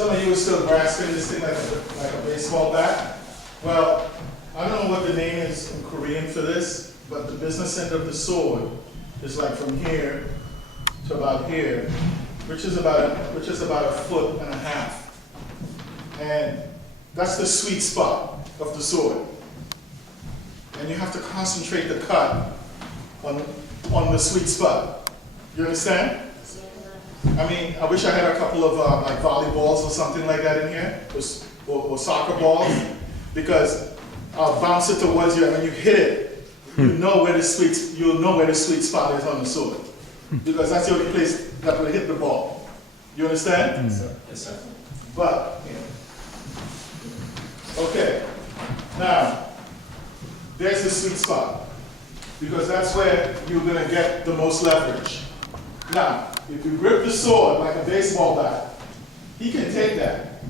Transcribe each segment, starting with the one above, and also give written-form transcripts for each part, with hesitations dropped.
Some of you are still grasping this thing like a baseball bat. Well, I don't know what the name is in Korean for this, but the business end of the sword is like from here to about here, which is about a foot and a half. And that's the sweet spot of the sword. And you have to concentrate the cut on the sweet spot. You understand? I mean, I wish I had a couple of like volleyballs or something like that in here, or soccer balls, because I'll bounce it towards you, and when you hit it, you'll know where the sweet spot is on the sword, because that's the only place that will hit the ball. You understand? Yes, sir. But, okay, now, there's the sweet spot, because that's where you're going to get the most leverage. Now, if you grip the sword like a baseball bat, he can take that.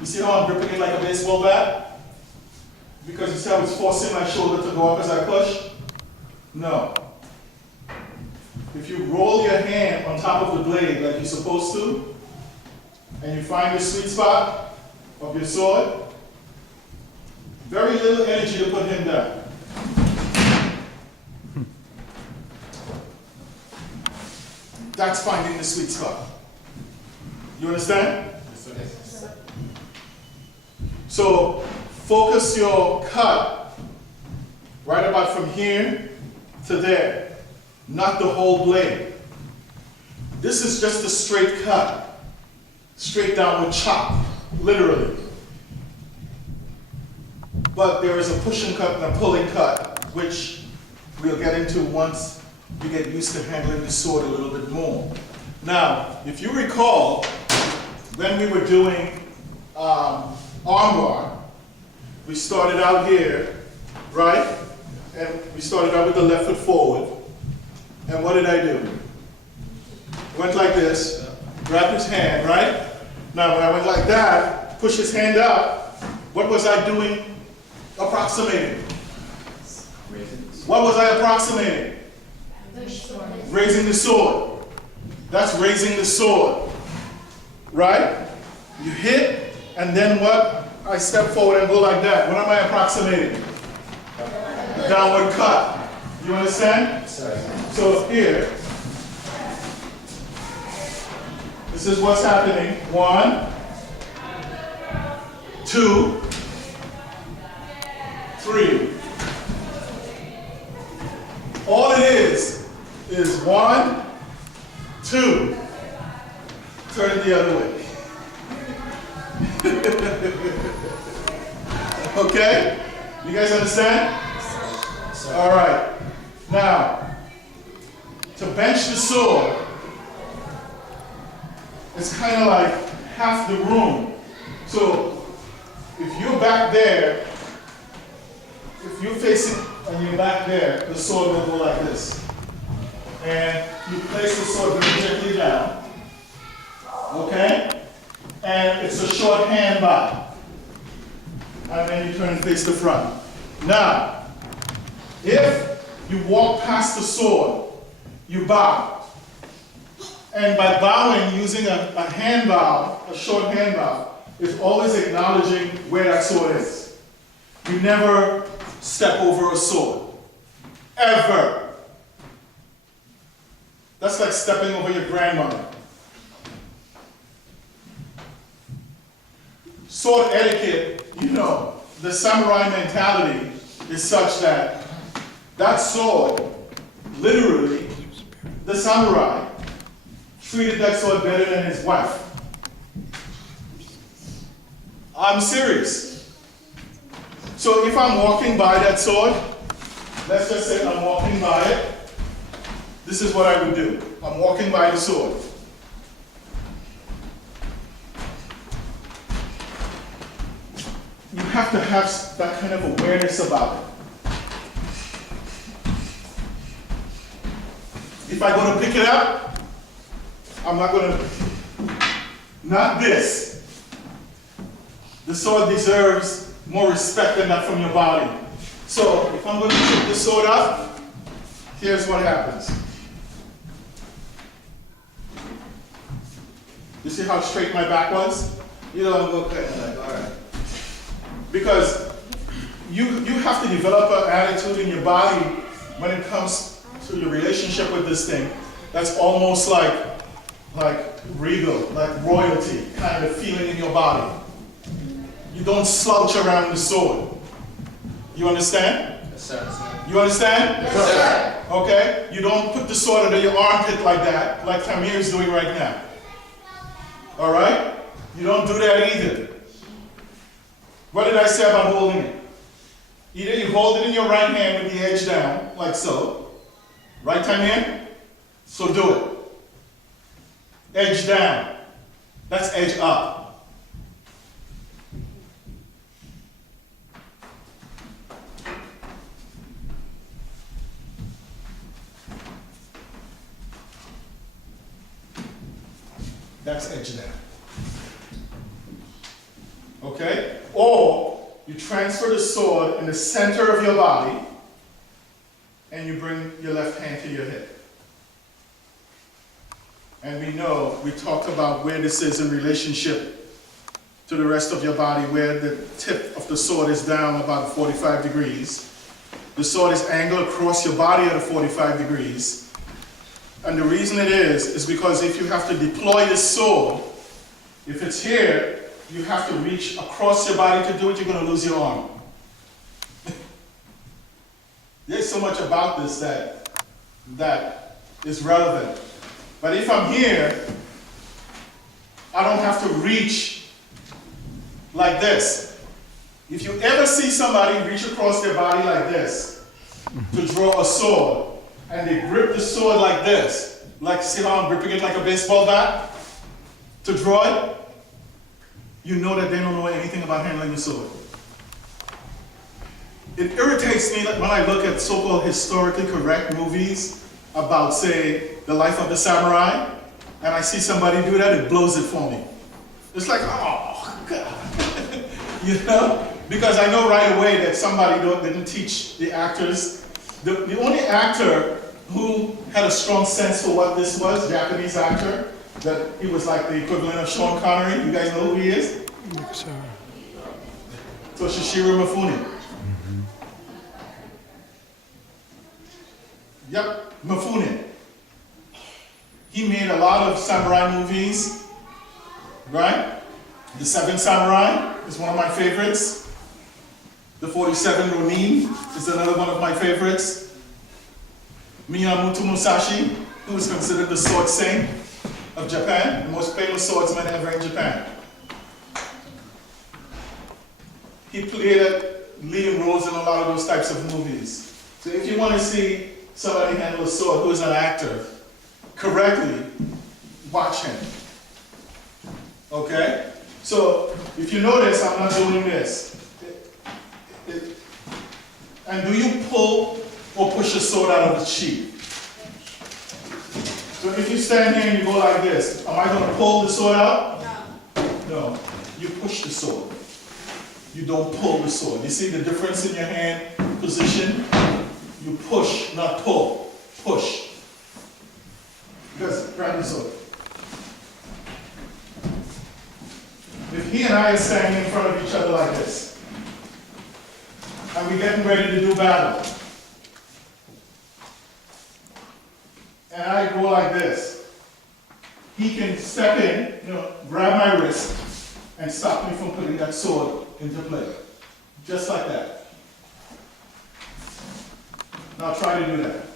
You see how I'm gripping it like a baseball bat? Because you see how it's forcing my shoulder to go up as I push? No. If you roll your hand on top of the blade like you're supposed to, and you find the sweet spot of your sword, very little energy to put him down. That's finding the sweet spot. You understand? Yes, sir. So focus your cut right about from here to there, not the whole blade. This is just a straight cut, straight downward chop, literally. But there is a pushing cut and a pulling cut, which we'll get into once you get used to handling the sword a little bit more. Now, if you recall, when we were doing armbar, we started out here, right? And we started out with the left foot forward. And what did I do? Went like this, grabbed his hand, right? Now, when I went like that, push his hand up, what was I doing? Approximating. What was I approximating? Raising the sword. That's raising the sword. Right? You hit, and then what? I step forward and go like that. What am I approximating? Downward cut. You understand? So here, this is what's happening. 1, 2, 3. All it is 1, 2. Turn it the other way. Okay? You guys understand? All right. Now, to bench the sword, it's kind of like half the room. So, if you're back there, if you're facing and you're back there, the sword will go like this. And you place the sword very gently down. Okay? And it's a short hand bow. And then you turn and face the front. Now, if you walk past the sword, you bow. And by bowing, using a hand bow, a short hand bow, is always acknowledging where that sword is. You never step over a sword. Ever. That's like stepping over your grandmother. Sword etiquette, you know, the samurai mentality is such that that sword, literally, the samurai treated that sword better than his wife. I'm serious. So if I'm walking by that sword, let's just say I'm walking by it, this is what I would do. I'm walking by the sword. You have to have that kind of awareness about it. If I go to pick it up, I'm not going to, not this. The sword deserves more respect than that from your body. So if I'm going to pick the sword up, here's what happens. You see how straight my back was? You don't go kind of like, all right. Because you have to develop an attitude in your body when it comes to your relationship with this thing that's almost like regal, like royalty kind of feeling in your body. You don't slouch around the sword. You understand? Yes, sir. You understand? Yes, sir. Okay? You don't put the sword under your armpit like that, like Tamir is doing right now. All right? You don't do that either. What did I say about holding it? Either you hold it in your right hand with the edge down, like so. Right, Tamir? So do it. Edge down. That's edge up. That's edge down. Okay? Or you transfer the sword in the center of your body and you bring your left hand to your hip. And we talked about where this is in relationship to the rest of your body, where the tip of the sword is down about 45 degrees. The sword is angled across your body at 45 degrees. And the reason it is because if you have to deploy the sword, if it's here, you have to reach across your body to do it, you're going to lose your arm. There's so much about this that is relevant. But if I'm here, I don't have to reach like this. If you ever see somebody reach across their body like this to draw a sword, and they grip the sword like this, like see how I'm gripping it like a baseball bat to draw it, you know that they don't know anything about handling the sword. It irritates me when I look at so-called historically correct movies about, say, the life of the samurai, and I see somebody do that, it blows it for me. It's like, oh, God. You know? Because I know right away that somebody didn't teach the actors. The only actor who had a strong sense for what this was, Japanese actor, that he was like the equivalent of Sean Connery. You guys know who he is? Yes, sir. Toshishiro Mifune. Yep, Mifune. He made a lot of samurai movies, right? The Seven Samurai is one of my favorites. The 47 Ronin is another one of my favorites. Miyamoto Musashi, who is considered the sword saint of Japan, the most famous swordsman ever in Japan. He played leading roles in a lot of those types of movies. So if you want to see somebody handle a sword who is an actor correctly, watch him. Okay? So if you notice, I'm not doing this. And do you pull or push the sword out of the sheath? So if you stand here and you go like this, am I going to pull the sword out? No. No. You push the sword. You don't pull the sword. You see the difference in your hand position? You push, not pull. Push. Because grab the sword. If he and I are standing in front of each other like this, and we're getting ready to do battle, and I go like this, he can step in, grab my wrist, and stop me from putting that sword into play. Just like that. Now try to do that.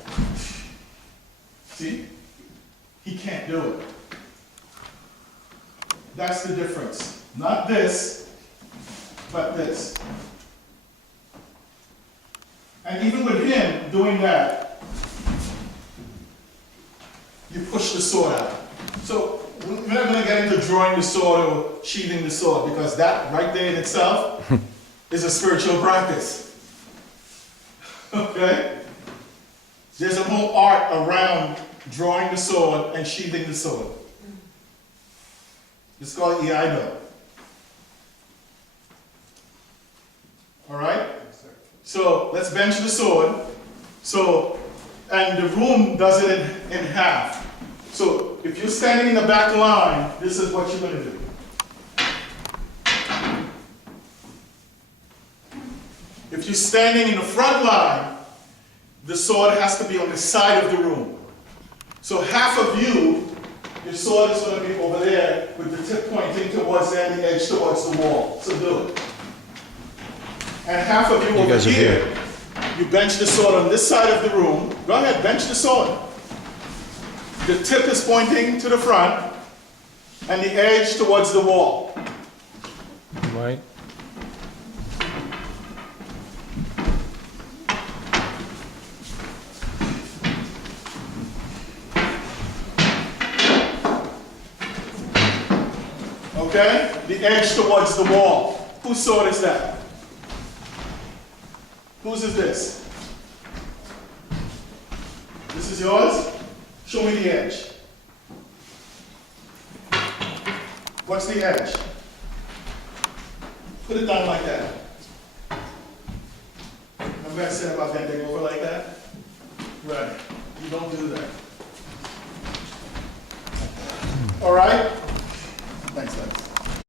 See? He can't do it. That's the difference. Not this, but this. And even with him doing that, you push the sword out. So we're not going to get into drawing the sword or sheathing the sword, because that right there in itself is a spiritual practice. Okay? There's a whole art around drawing the sword and sheathing the sword. It's called iaido. All right? So let's bench the sword. So, and the room does it in half. So If you're standing in the back line, this is what you're gonna do. If you're standing in the front line, the sword has to be on the side of the room. So half of you, your sword is going to be over there with the tip pointing towards there and the edge towards the wall. So do it. And half of you over guys are here, you bench the sword on this side of the room. Go ahead, bench the sword. The tip is pointing to the front and the edge towards the wall. Right. Okay? The edge towards the wall. Whose sword is that? Whose is this? This is yours? Show me the edge. What's the edge? Put it down like that. Remember I said about bending over like that? Right. You don't do that. All right? Thanks, guys.